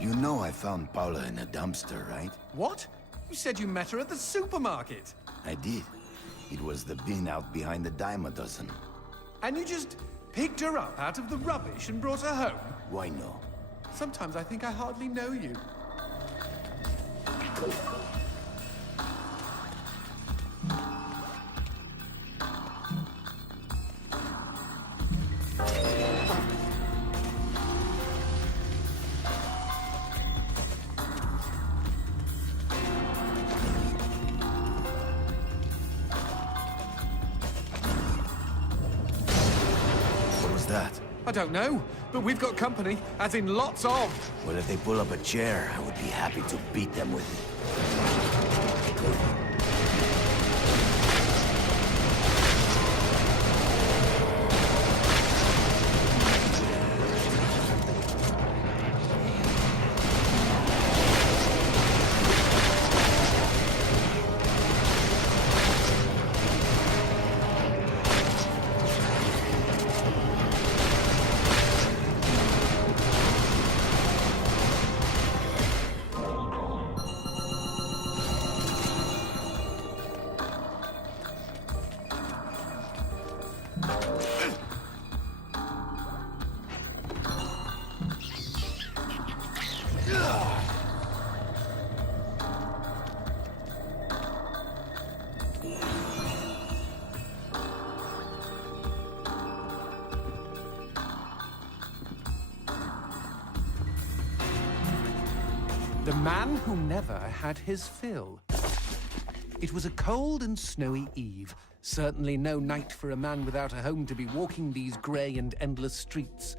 You know I found Paula in a dumpster, right? What? You said you met her at the supermarket. I did. It was the bin out behind the dime a dozen. And you just picked her up out of the rubbish and brought her home? Why no? Sometimes I think I hardly know you. That? I don't know, but we've got company, as in lots of. Well, if they pull up a chair, I would be happy to beat them with it. The man who never had his fill. It was a cold and snowy eve. Certainly no night for a man without a home to be walking these grey and endless streets.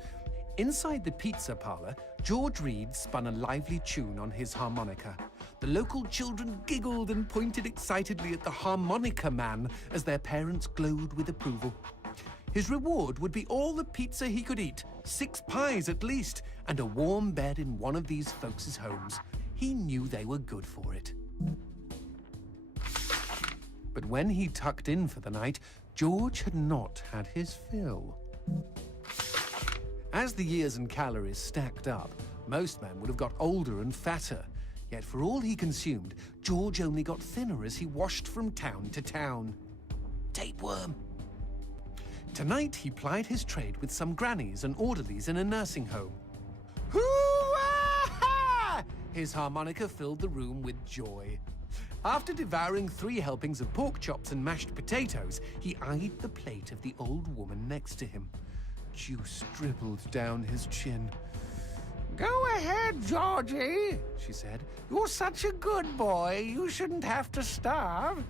Inside the pizza parlour, George Reed spun a lively tune on his harmonica. The local children giggled and pointed excitedly at the harmonica man as their parents glowed with approval. His reward would be all the pizza he could eat, 6 pies at least, and a warm bed in one of these folks' homes. He knew they were good for it. But when he tucked in for the night, George had not had his fill. As the years and calories stacked up, most men would have got older and fatter. Yet for all he consumed, George only got thinner as he washed from town to town. Tapeworm. Tonight he plied his trade with some grannies and orderlies in a nursing home. Hoo-ah! His harmonica filled the room with joy. After devouring 3 helpings of pork chops and mashed potatoes, he eyed the plate of the old woman next to him. Juice dribbled down his chin. "Go ahead, Georgie," she said. "You're such a good boy. You shouldn't have to starve."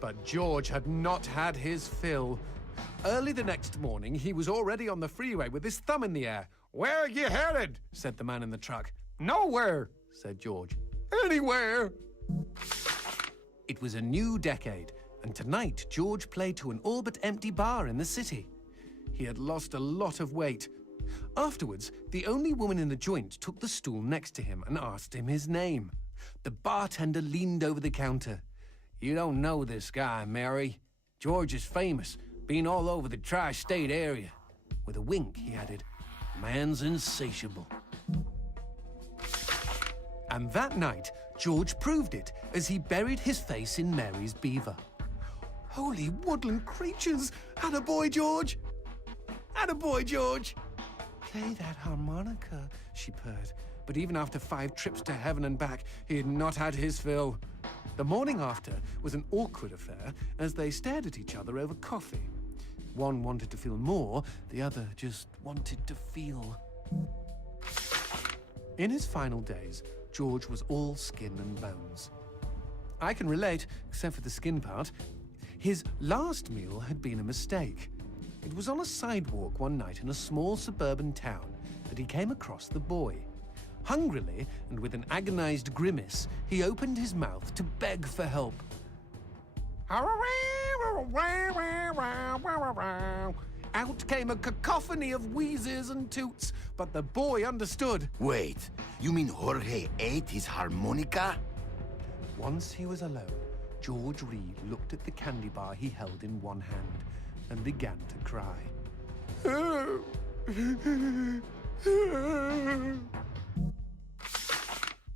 But George had not had his fill. Early the next morning, he was already on the freeway with his thumb in the air. "Where are you headed?" said the man in the truck. "Nowhere," said George. "Anywhere." It was a new decade, and tonight George played to an all but empty bar in the city. He had lost a lot of weight. Afterwards, the only woman in the joint took the stool next to him and asked him his name. The bartender leaned over the counter. "You don't know this guy, Mary. George is famous, been all over the tri-state area." With a wink, he added, "Man's insatiable." And that night, George proved it as he buried his face in Mary's beaver. Holy woodland creatures! Attaboy, George! Attaboy, George! "Play that harmonica," she purred. But even after 5 trips to heaven and back, he had not had his fill. The morning after was an awkward affair as they stared at each other over coffee. One wanted to feel more, the other just wanted to feel. In his final days, George was all skin and bones. I can relate, except for the skin part. His last meal had been a mistake. It was on a sidewalk one night in a small suburban town that he came across the boy. Hungrily, and with an agonized grimace, he opened his mouth to beg for help. Out came a cacophony of wheezes and toots, but the boy understood. Wait, you mean Jorge ate his harmonica? Once he was alone, George Reed looked at the candy bar he held in one hand and began to cry.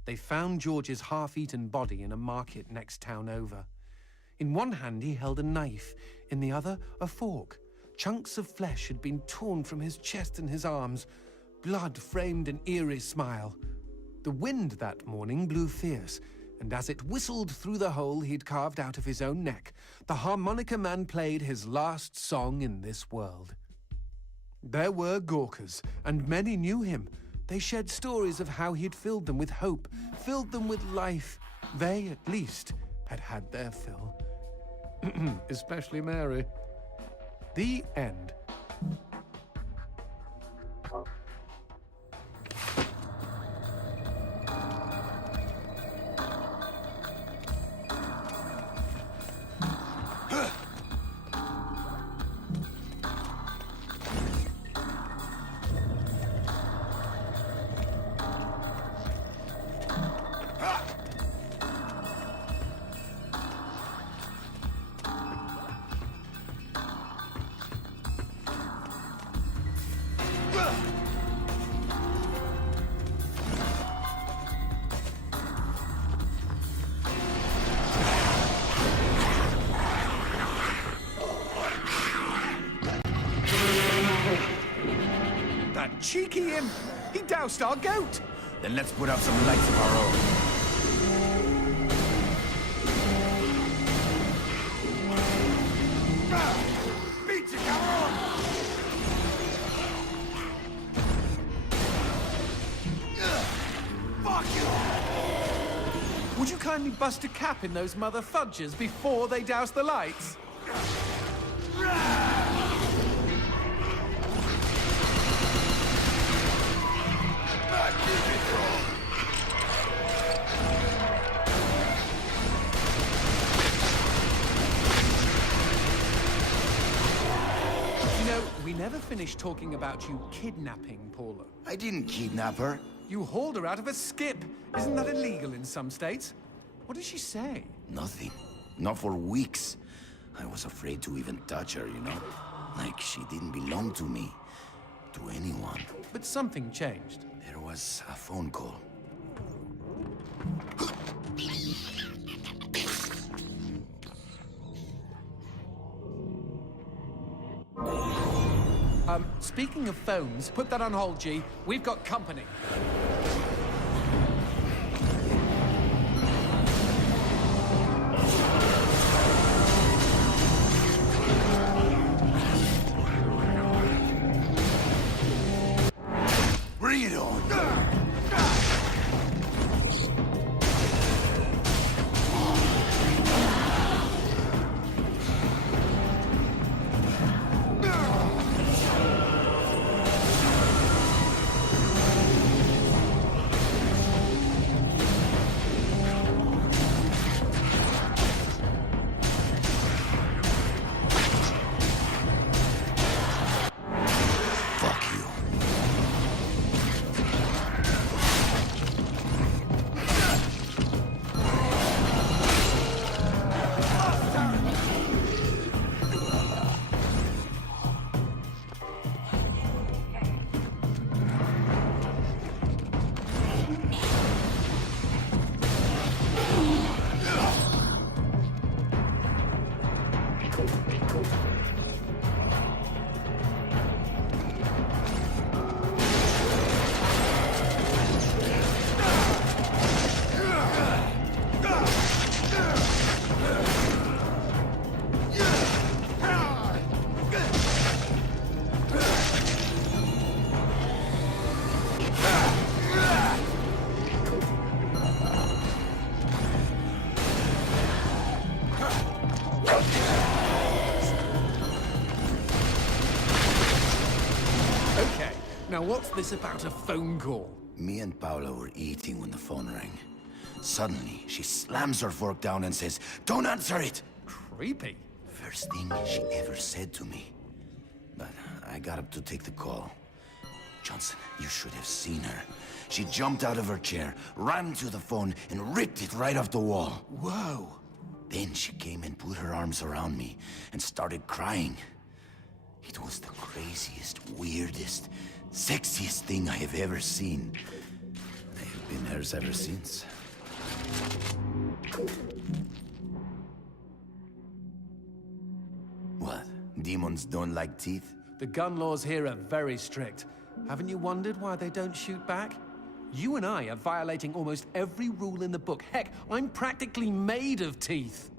They found George's half-eaten body in a market next town over. In one hand he held a knife, in the other a fork. Chunks of flesh had been torn from his chest and his arms. Blood framed an eerie smile. The wind that morning blew fierce, and as it whistled through the hole he'd carved out of his own neck, the harmonica man played his last song in this world. There were Gawkers, and many knew him. They shared stories of how he'd filled them with hope, filled them with life. They, at least, had had their fill. Especially Mary. The end. That cheeky imp! He doused our goat! Then let's put out some lights of our own. Beat you, cabrón! Fuck you! Would you kindly bust a cap in those mother fudges before they douse the lights? You know, we never finished talking about you kidnapping Paula. I didn't kidnap her. You hauled her out of a skip. Isn't that illegal in some states? What did she say? Nothing. Not for weeks. I was afraid to even touch her, you know? Like she didn't belong to me. To anyone. But something changed. There was a phone call. Speaking of phones, put that on hold, G. We've got company. Bring it on! Now, what's this about a phone call? Me and Paula were eating when the phone rang. Suddenly, she slams her fork down and says, "Don't answer it!" Creepy. First thing she ever said to me. But I got up to take the call. Johnson, you should have seen her. She jumped out of her chair, ran to the phone, and ripped it right off the wall. Whoa. Then she came and put her arms around me and started crying. It was the craziest, weirdest, Sexiest thing I have ever seen. I have been hers ever since. What? Demons don't like teeth? The gun laws here are very strict. Haven't you wondered why they don't shoot back? You and I are violating almost every rule in the book. Heck, I'm practically made of teeth.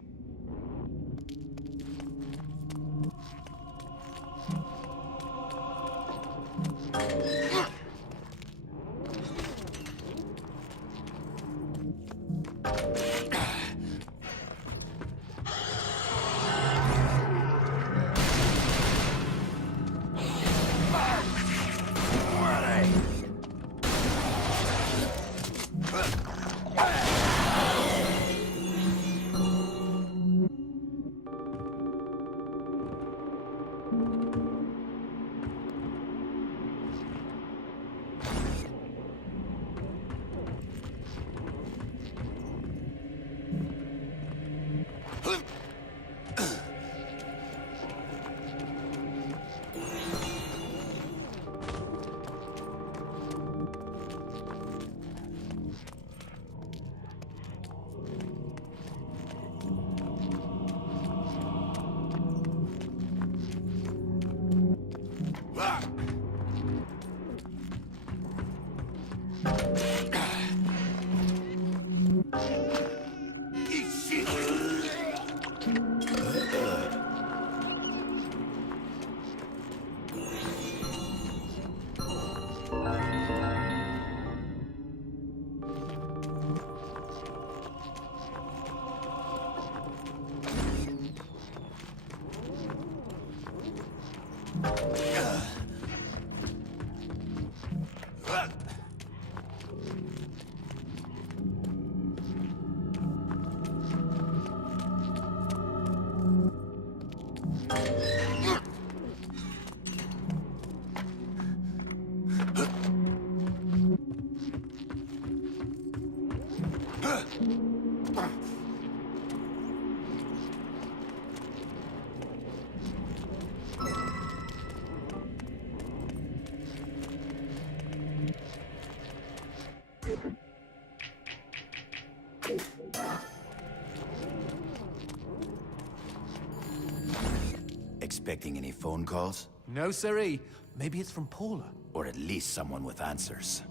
Expecting any phone calls? No, siree. Maybe it's from Paula. Or at least someone with answers.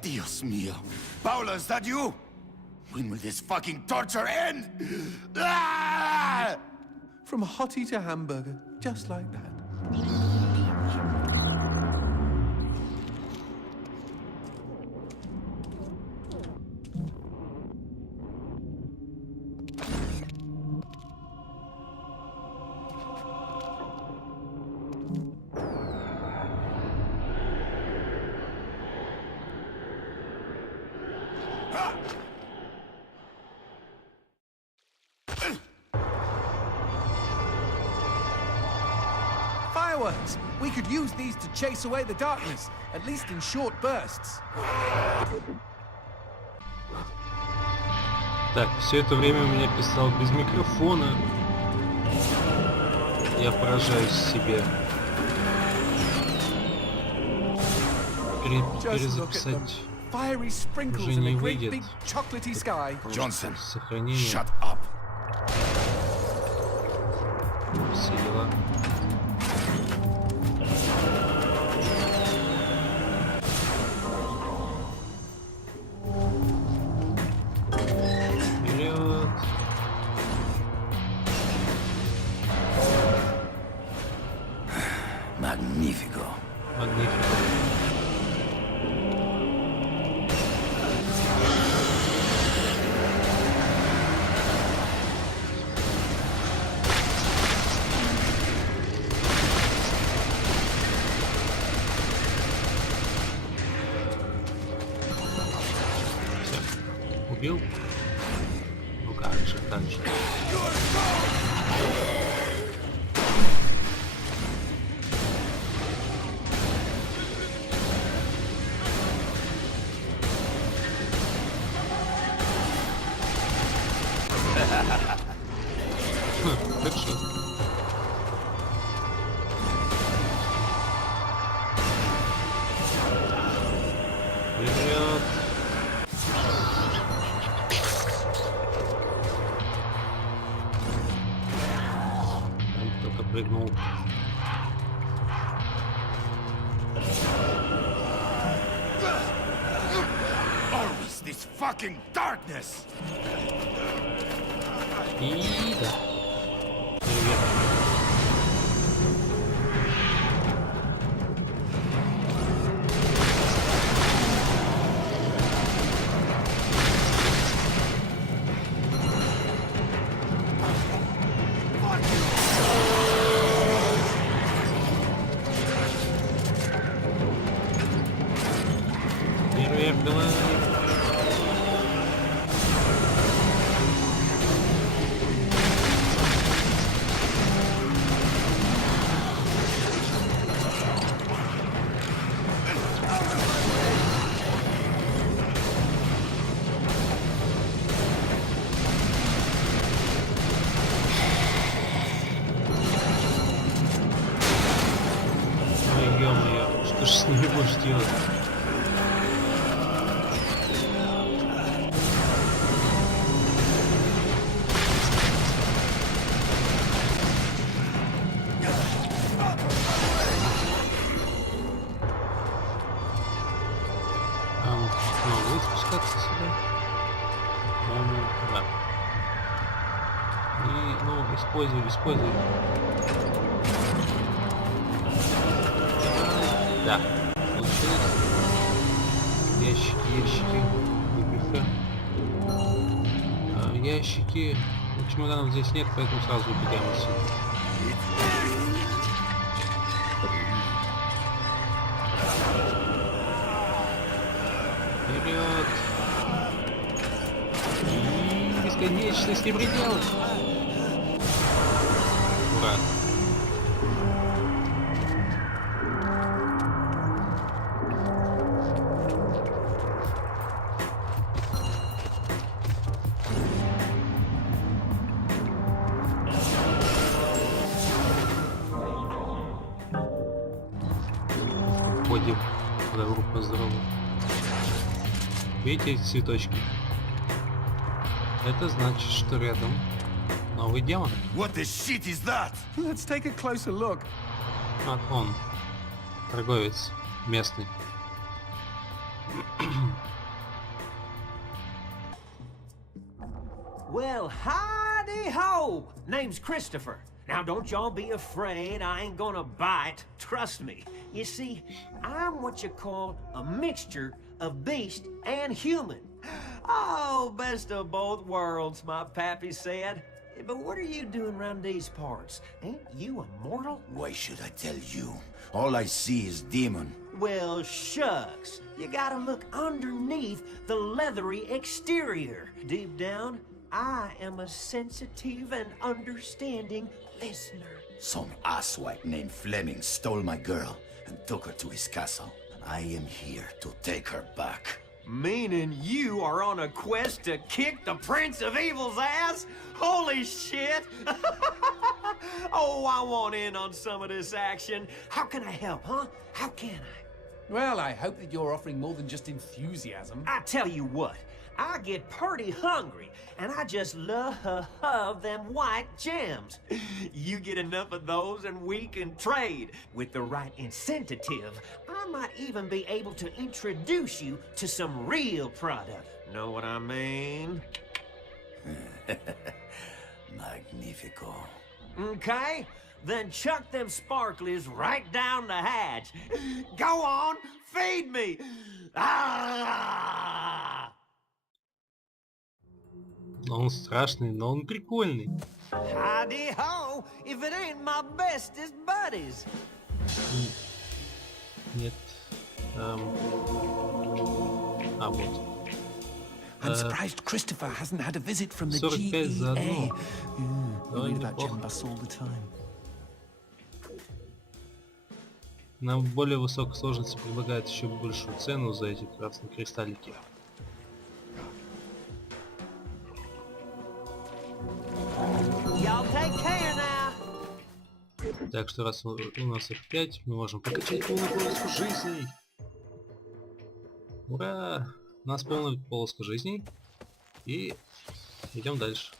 Dios mío. Paula, is that you? When will this fucking torture end? Ah! From hottie to hamburger, just like that. Fireworks! We could use these to chase away the darkness, at least in short bursts. Так, все это время у меня писал без микрофона. Я поражаюсь себе. Перезаписать уже не выйдет. Джонсон, Сохранение. shut up. Все дела. Вперед. Magnifico. Магнифико. Убил? Ну как же, так же. Хорошо. прыгнул. Always this fucking darkness! И да. Привет. Вверх, давай. Ой, ё-моё, что ж с ними будешь делать? Могу спускаться сюда? Да. И, ну, используй. Да, получилось. Ящики. Ящики. Ну, чемоданов здесь нет, поэтому сразу убегаем отсюда. Вперед! И бесконечность не предел! Ура! Уходим. Добро поздорову. Видите эти цветочки? Это значит, что рядом новый демон. What the shit is that? Let's take a closer look. А он торговец местный. Well, howdy-ho! Name's Christopher. Now, don't y'all be afraid. I ain't gonna bite. Trust me. You see, I'm what you call a mixture of beast and human. Oh, best of both worlds, my pappy said. But what are you doing around these parts? Ain't you a mortal? Why should I tell you? All I see is demon. Well, shucks. You gotta look underneath the leathery exterior. Deep down, I am a sensitive and understanding listener. Some asswipe named Fleming stole my girl and took her to his castle. I am here to take her back. Meaning you are on a quest to kick the Prince of Evil's ass? Holy shit! Oh, I want in on some of this action. How can I help, huh? How can I? Well, I hope that you're offering more than just enthusiasm. I tell you what, I get pretty hungry, and I just love them white gems. You get enough of those and we can trade. With the right incentive, I might even be able to introduce you to some real product. Know what I mean? Magnifico. Okay, then chuck them sparklies right down the hatch. Go on, feed me! Ah! Он страшный, но он прикольный. Howdy-ho, if it ain't my bestest buddies. Нет. А вот. I'm surprised Christopher hasn't had a visit from the 45 за одно. GEA. We Давай, read about неплохо. gem busts all the time. На более высокой сложности предлагает еще большую цену за эти красные кристаллики. Y'all take care now. Так что раз у нас их 5, мы можем покачать полную полоску жизней. Ура! У нас полная полоска жизней. И идем дальше.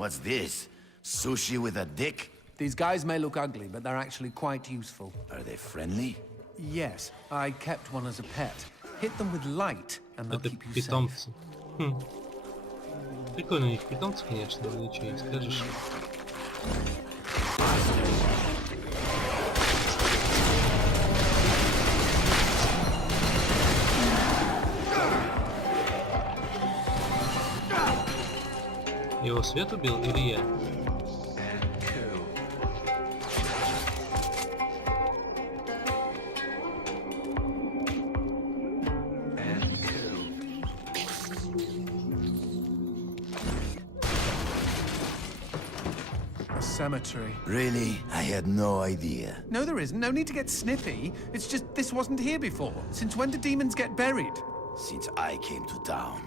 What's this? Sushi with a dick? These guys may look ugly, but they're actually quite useful. Are they friendly? Yes, I kept one as a pet. Hit them with light, and they'll Это keep you safe. питомцы. Прикольно у них питомцы, конечно, но ничего не скажешь. Его Свет убил или я? A cemetery. Really? I had no idea. No, there isn't. No need to get snippy. It's just this wasn't here before. Since when do demons get buried? Since I came to town.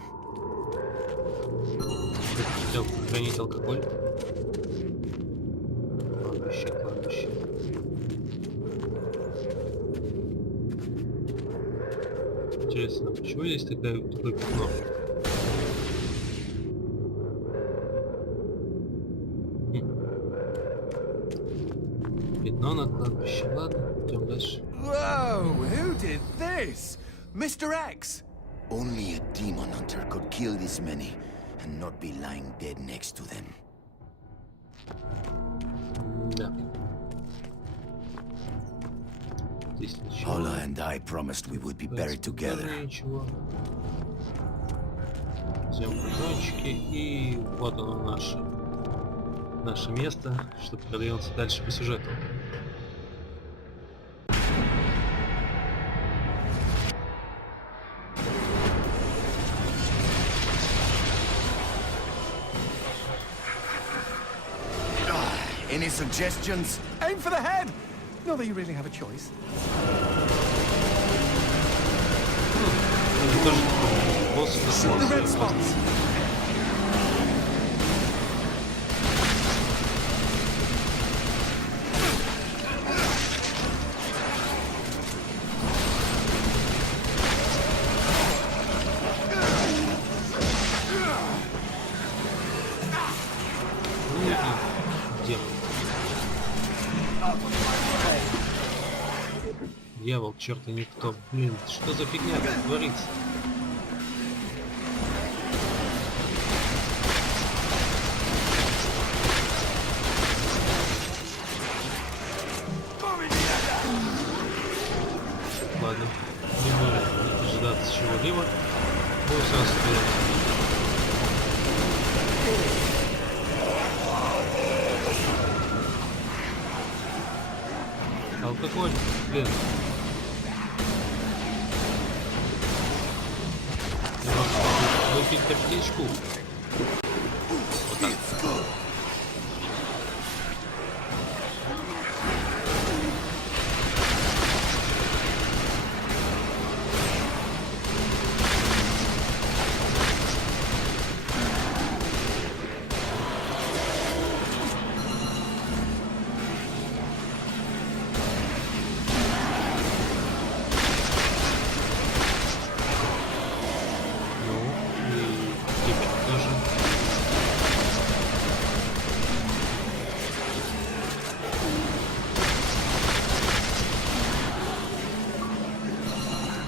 Кто хотел хранить алкоголь? Кладбище, кладбище. Интересно, почему есть такое пятно? Пятно на кладбище. Ладно, идем дальше. Whoa! Who did this? Mr. X! Only a demon hunter could kill this many and not be lying dead next to them. Да. Здесь ничего. Paula and I promised we would be buried together. Ничего. Взял картончики и вот оно наше место, чтобы продвинуться дальше по сюжету. Any suggestions? Aim for the head! Not that you really have a choice. Это тоже такой босс, Shoot the red spots! Дьявол, черт и никто. Блин, что за фигня тут творится? Ладно, не будем дожидаться чего-либо. Будем сразу стрелять. Алкоголь, блин. Выпить аптечку. Вот так.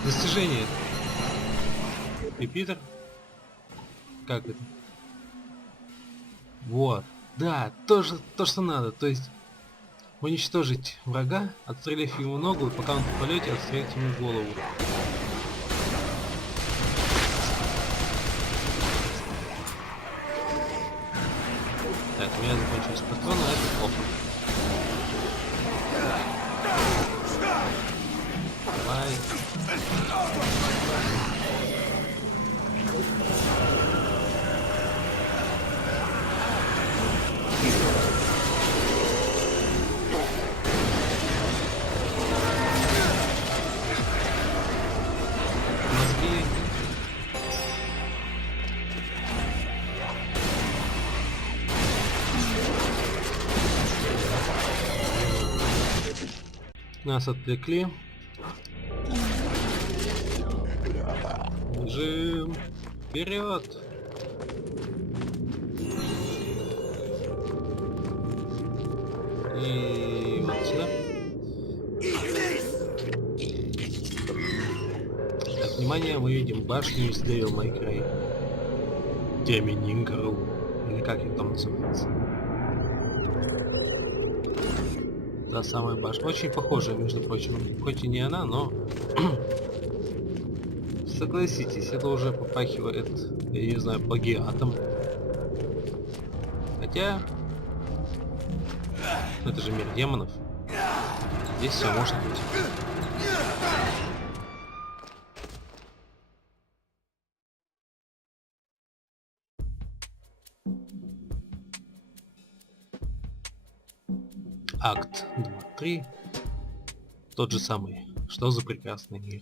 Достижение. И Питер. Как это? Вот. Да, тоже то, что надо. То есть уничтожить врага, отстрелив ему ногу, и пока он в полете, отстрелить ему голову. Так, у меня закончились патроны, а это плохо. Давай. Мозги. Нас отвлекли. Бежим вперед. И вот сюда. Так, внимание, мы видим башню из Devil May Cry. Деминингру. Или как их там называется. Та самая башня. Очень похожая, между прочим. Хоть и не она, но... Согласитесь, это уже попахивает, я не знаю, плагиатом. Хотя... Это же мир демонов. Здесь все может быть. Акт 2-3. Тот же самый. Что за прекрасный мир.